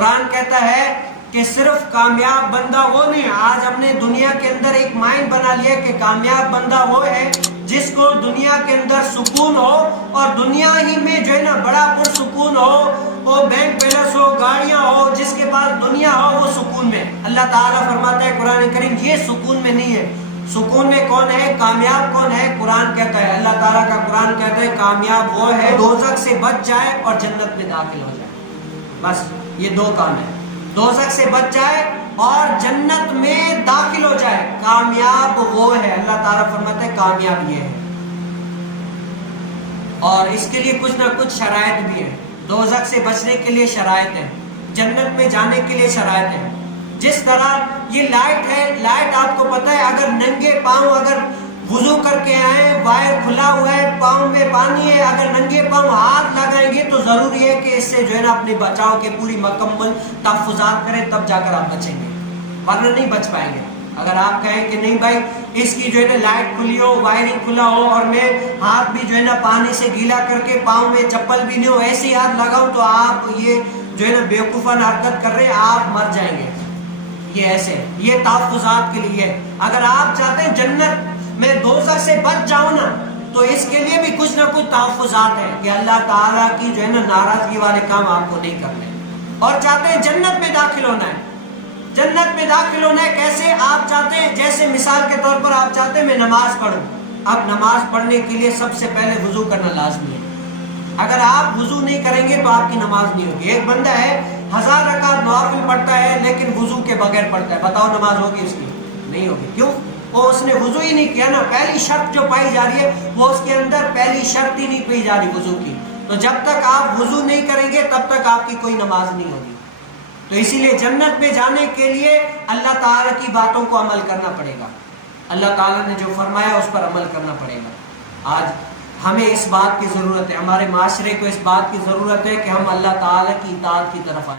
قرآن کہتا ہے کہ صرف کامیاب بندہ وہ نہیں. آج ہم نے دنیا کے اندر ایک مائنڈ بنا لیا کہ کامیاب بندہ وہ ہے جس کو دنیا کے اندر سکون ہو اور دنیا ہی میں جو ہے نا بڑا پرسکون ہو, وہ بینک بیلنس ہو, گاڑیاں ہو, جس کے پاس دنیا ہو وہ سکون میں. اللہ تعالیٰ فرماتا ہے قرآن کریم یہ سکون میں نہیں ہے. سکون میں کون ہے, کامیاب کون ہے؟ قرآن کہتا ہے, اللہ تعالیٰ کا قرآن کہتا ہے کامیاب وہ ہے دوزخ سے بچ جائے اور جنت میں داخل ہو جائے. بس یہ دو کام ہے, دوزخ سے بچ جائے اور جنت میں داخل ہو جائے. کامیاب وہ ہے, اللہ تعالیٰ فرماتا ہے کامیاب یہ ہے. اور اس کے لیے کچھ نہ کچھ شرائط بھی ہے. دوزخ سے بچنے کے لیے شرائط ہے, جنت میں جانے کے لیے شرائط ہے. جس طرح یہ لائٹ ہے, لائٹ آپ کو پتہ ہے اگر ننگے پاؤں اگر وضو کر کے آئیں, وائر کھلا ہوا ہے, پاؤں میں پانی ہے, اگر ننگے پاؤں ہاتھ لگائیں گے تو ضروری ہے کہ اس سے جو ہے نا اپنے بچاؤ کے پوری مکمل تحفظات کریں, تب جا کر آپ بچیں گے, ورنہ نہیں بچ پائیں گے. اگر آپ کہیں کہ نہیں بھائی اس کی جو ہے نا لائٹ کھلی ہو, وائرنگ کھلا ہو اور میں ہاتھ بھی جو ہے نا پانی سے گیلا کر کے پاؤں میں چپل بھی نہیں ہو ایسے ہی ہاتھ لگاؤں, تو آپ یہ جو ہے نا بیوقوفانہ حرکت کر رہے ہیں, آپ مر جائیں گے. یہ ایسے یہ تحفظات کے لیے. اگر آپ چاہتے ہیں جنت میں دوزخ سے بچ جاؤں نا, تو اس کے لیے بھی کچھ نہ کچھ تحفظات ہیں کہ اللہ تعالیٰ کی جو ہے نا ناراضگی والے کام آپ کو نہیں کرنے. اور چاہتے ہیں جنت میں داخل ہونا ہے, جنت میں داخل ہونا ہے کیسے؟ آپ چاہتے ہیں جیسے مثال کے طور پر آپ چاہتے ہیں میں نماز پڑھوں. اب نماز پڑھنے کے لیے سب سے پہلے وضو کرنا لازمی ہے. اگر آپ وضو نہیں کریں گے تو آپ کی نماز نہیں ہوگی. ایک بندہ ہے 1000 رکعت نوافل پڑھتا ہے لیکن وضو کے بغیر پڑھتا ہے, بتاؤ نماز ہوگی اس کی؟ نہیں ہوگی. کیوں؟ وہ اس نے وضو ہی نہیں کیا نا. پہلی شرط جو پائی جا رہی ہے وہ اس کے اندر پہلی شرط ہی نہیں پائی جا رہی وضو کی. تو جب تک آپ وضو نہیں کریں گے تب تک آپ کی کوئی نماز نہیں ہوگی. تو اسی لیے جنت میں جانے کے لیے اللہ تعالیٰ کی باتوں کو عمل کرنا پڑے گا. اللہ تعالیٰ نے جو فرمایا اس پر عمل کرنا پڑے گا. آج ہمیں اس بات کی ضرورت ہے, ہمارے معاشرے کو اس بات کی ضرورت ہے کہ ہم اللہ تعالیٰ کی اطاعت کی طرف آئیں.